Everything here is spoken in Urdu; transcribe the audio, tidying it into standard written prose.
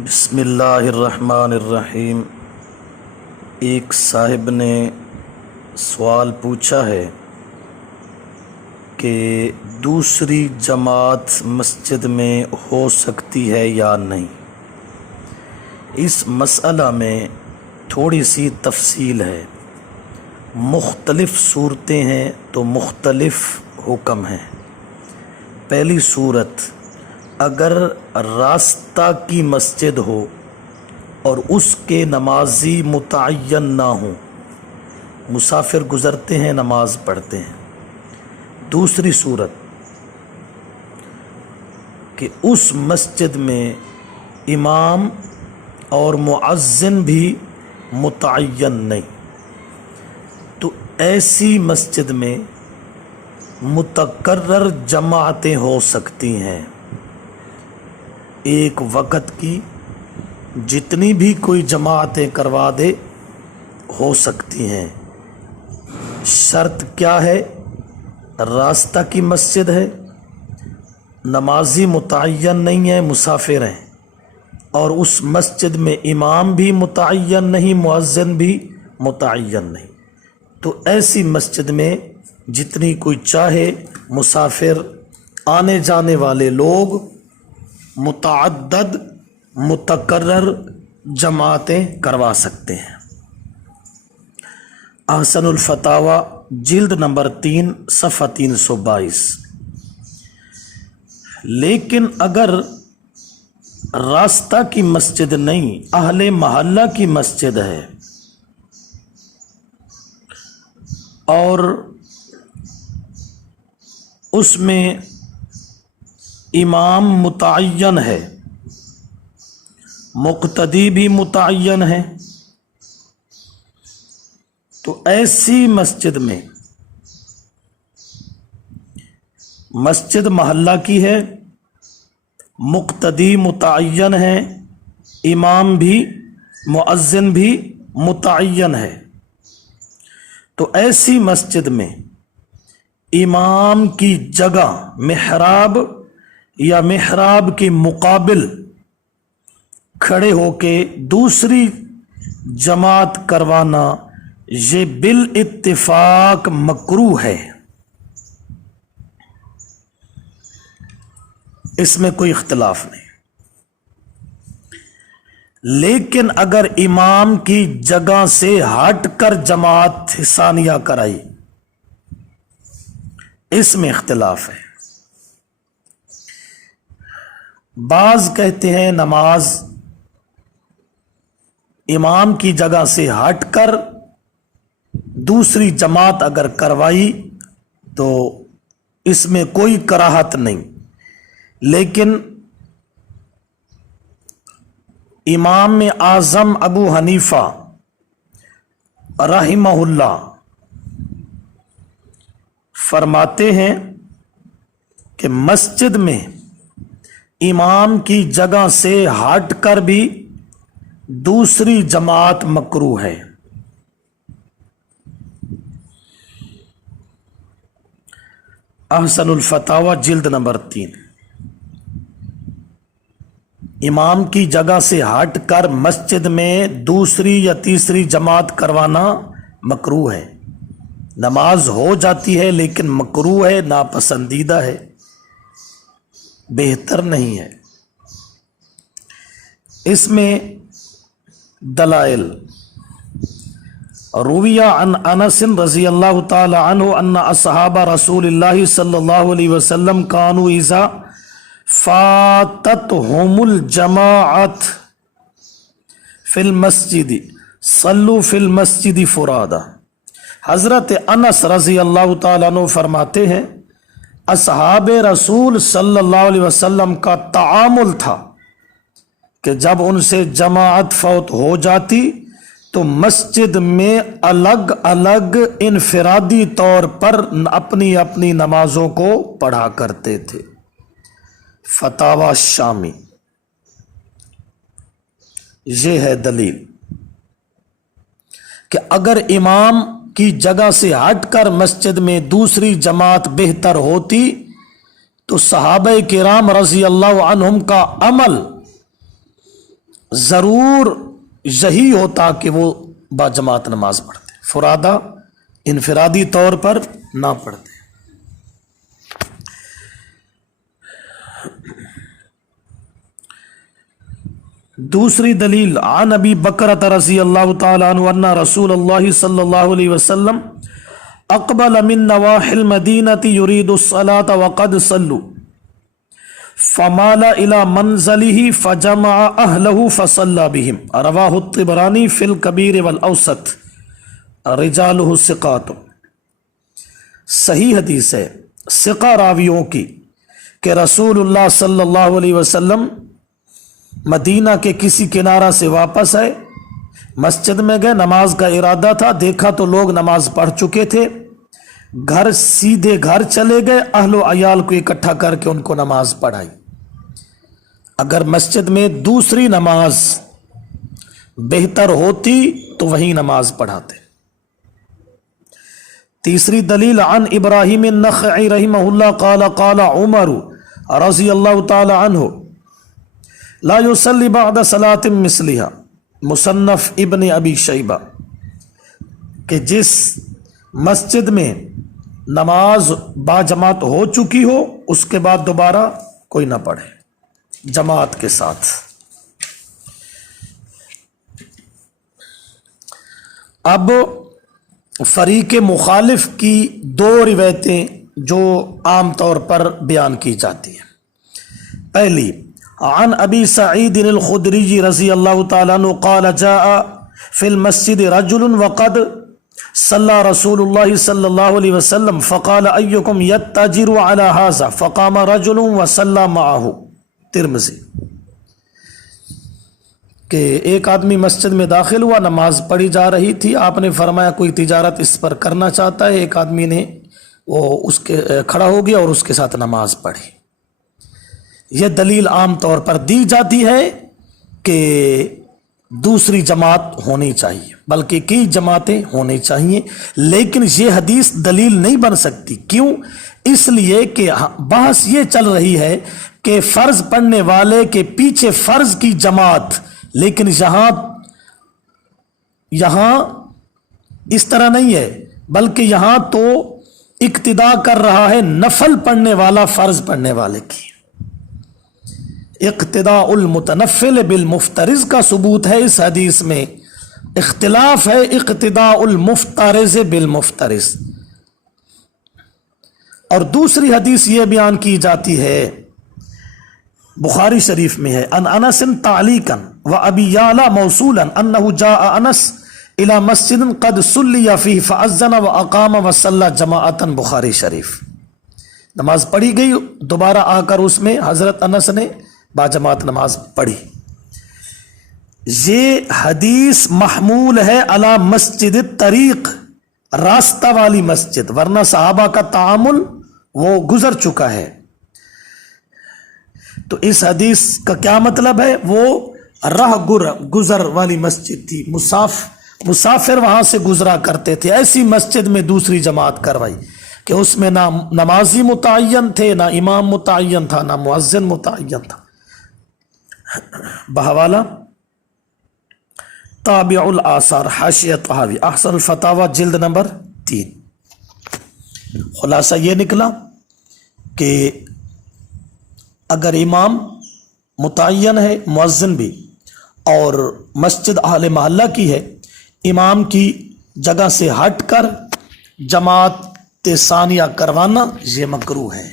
بسم اللہ الرحمن الرحیم۔ ایک صاحب نے سوال پوچھا ہے کہ دوسری جماعت مسجد میں ہو سکتی ہے یا نہیں۔ اس مسئلہ میں تھوڑی سی تفصیل ہے، مختلف صورتیں ہیں تو مختلف حکم ہیں۔ پہلی صورت، اگر راستہ کی مسجد ہو اور اس کے نمازی متعین نہ ہوں، مسافر گزرتے ہیں نماز پڑھتے ہیں۔ دوسری صورت کہ اس مسجد میں امام اور مؤذن بھی متعین نہیں، تو ایسی مسجد میں متقرر جماعتیں ہو سکتی ہیں۔ ایک وقت کی جتنی بھی کوئی جماعتیں کروا دے ہو سکتی ہیں۔ شرط کیا ہے؟ راستہ کی مسجد ہے، نمازی متعین نہیں ہے، مسافر ہیں، اور اس مسجد میں امام بھی متعین نہیں، مؤذن بھی متعین نہیں، تو ایسی مسجد میں جتنی کوئی چاہے مسافر، آنے جانے والے لوگ متعدد متقرر جماعتیں کروا سکتے ہیں۔ احسن الفتاوی جلد نمبر 3 صفحہ 322۔ لیکن اگر راستہ کی مسجد نہیں، اہل محلہ کی مسجد ہے اور اس میں امام متعین ہے، مقتدی بھی متعین ہے، تو ایسی مسجد میں، مسجد محلہ کی ہے، مقتدی متعین ہے، امام بھی مؤذن بھی متعین ہے، تو ایسی مسجد میں امام کی جگہ محراب یا محراب کے مقابل کھڑے ہو کے دوسری جماعت کروانا یہ بالاتفاق مکروہ ہے، اس میں کوئی اختلاف نہیں۔ لیکن اگر امام کی جگہ سے ہٹ کر جماعت ثانیہ کرائی، اس میں اختلاف ہے۔ بعض کہتے ہیں نماز امام کی جگہ سے ہٹ کر دوسری جماعت اگر کروائی تو اس میں کوئی کراہت نہیں، لیکن امام اعظم ابو حنیفہ رحمہ اللہ فرماتے ہیں کہ مسجد میں امام کی جگہ سے ہٹ کر بھی دوسری جماعت مکروہ ہے۔ احسن الفتاوی جلد نمبر 3۔ امام کی جگہ سے ہٹ کر مسجد میں دوسری یا تیسری جماعت کروانا مکروہ ہے، نماز ہو جاتی ہے لیکن مکروہ ہے، ناپسندیدہ ہے، بہتر نہیں ہے۔ اس میں دلائل، رویہ عن انس رضی اللہ تعالی عنہ ان اصحاب رسول اللہ صلی اللہ علیہ وسلم كانوا اذا فاتتهم الجماعت فی المسجد صلوا فی المسجد فرادا۔ حضرت انس رضی اللہ تعالیٰ عنہ فرماتے ہیں اصحاب رسول صلی اللہ علیہ وسلم کا تعامل تھا کہ جب ان سے جماعت فوت ہو جاتی تو مسجد میں الگ الگ انفرادی طور پر اپنی اپنی نمازوں کو پڑھا کرتے تھے۔ فتاوی شامی، یہ ہے دلیل کہ اگر امام کی جگہ سے ہٹ کر مسجد میں دوسری جماعت بہتر ہوتی تو صحابہ کرام رضی اللہ عنہم کا عمل ضرور یہی ہوتا کہ وہ باجماعت نماز پڑھتے، فرادہ انفرادی طور پر نہ پڑھتے۔ دوسری دلیل، عن ابی بکرۃ رضی اللہ تعالی عنہ ان رسول اللہ صلی اللہ علیہ وسلم اقبل من نواحی المدینۃ یرید الصلاۃ وقد صلوا فمال الى منزلہ فجمع اہلہ فصلی بہم، رواہ الطبرانی فی الکبیر والاوسط، رجالہ ثقات۔ صحیح حدیث ہے ثقہ راویوں کی کہ رسول اللہ صلی اللہ علیہ وسلم مدینہ کے کسی کنارہ سے واپس آئے، مسجد میں گئے، نماز کا ارادہ تھا، دیکھا تو لوگ نماز پڑھ چکے تھے، سیدھے گھر چلے گئے، اہل و عیال کو اکٹھا کر کے ان کو نماز پڑھائی۔ اگر مسجد میں دوسری نماز بہتر ہوتی تو وہی نماز پڑھاتے۔ تیسری دلیل، عن ابراہیم النخعی رحمہ اللہ قال قال عمر رضی اللہ تعالی عنہ لا یصلی بعد صلاۃ مثلہا، مصنف ابن ابی شیبہ، کہ جس مسجد میں نماز باجماعت ہو چکی ہو اس کے بعد دوبارہ کوئی نہ پڑھے جماعت کے ساتھ۔ اب فریق مخالف کی دو روایتیں جو عام طور پر بیان کی جاتی ہیں۔ پہلی، عن ابی سعید الخدری رضی اللہ تعالیٰ عنہ قال جاء فی المسجد رجل وقد صلی رسول اللہ صلی اللہ علیہ وسلم فقال ایکم یتجر علی ھذا فقام رجل وصلی معہ، ترمذی، کہ ایک آدمی مسجد میں داخل ہوا، نماز پڑھی جا رہی تھی، آپ نے فرمایا کوئی تجارت اس پر کرنا چاہتا ہے، ایک آدمی نے وہ اس کے کھڑا ہو گیا اور اس کے ساتھ نماز پڑھی۔ یہ دلیل عام طور پر دی جاتی ہے کہ دوسری جماعت ہونی چاہیے، بلکہ کئی جماعتیں ہونی چاہیے، لیکن یہ حدیث دلیل نہیں بن سکتی۔ کیوں؟ اس لیے کہ بحث یہ چل رہی ہے کہ فرض پڑھنے والے کے پیچھے فرض کی جماعت، لیکن یہاں اس طرح نہیں ہے، بلکہ یہاں تو اقتدا کر رہا ہے نفل پڑھنے والا فرض پڑھنے والے کی۔ اقتداء المتنفل بالمفترض کا ثبوت ہے اس حدیث میں، اختلاف ہے اقتداء المفترض بالمفترض۔ اور دوسری حدیث یہ بیان کی جاتی ہے، بخاری شریف میں ہے، ان انس تعلیقا و ابی یعلا موصولا انہ جاء انس الى مسجد قد صلی فیہ فاذن و اقام و صلی جماعتا، بخاری شریف۔ نماز پڑھی گئی، دوبارہ آ کر اس میں حضرت انس نے باجماعت نماز پڑھی۔ یہ حدیث محمول ہے علی مسجد الطریق، راستہ والی مسجد، ورنہ صحابہ کا تعامل وہ گزر چکا ہے۔ تو اس حدیث کا کیا مطلب ہے؟ وہ راہ گزر والی مسجد تھی، مسافر وہاں سے گزرا کرتے تھے، ایسی مسجد میں دوسری جماعت کروائی کہ اس میں نہ نمازی متعین تھے، نہ امام متعین تھا، نہ مؤذن متعین تھا۔ بحوالہ تابع الآثار، حاشیہ طحاوی، احسن الفتاوی، جلد نمبر 3۔ خلاصہ یہ نکلا کہ اگر امام متعین ہے، مؤذن بھی، اور مسجد اہل محلہ کی ہے، امام کی جگہ سے ہٹ کر جماعت ثانیہ کروانا یہ مکروہ ہے۔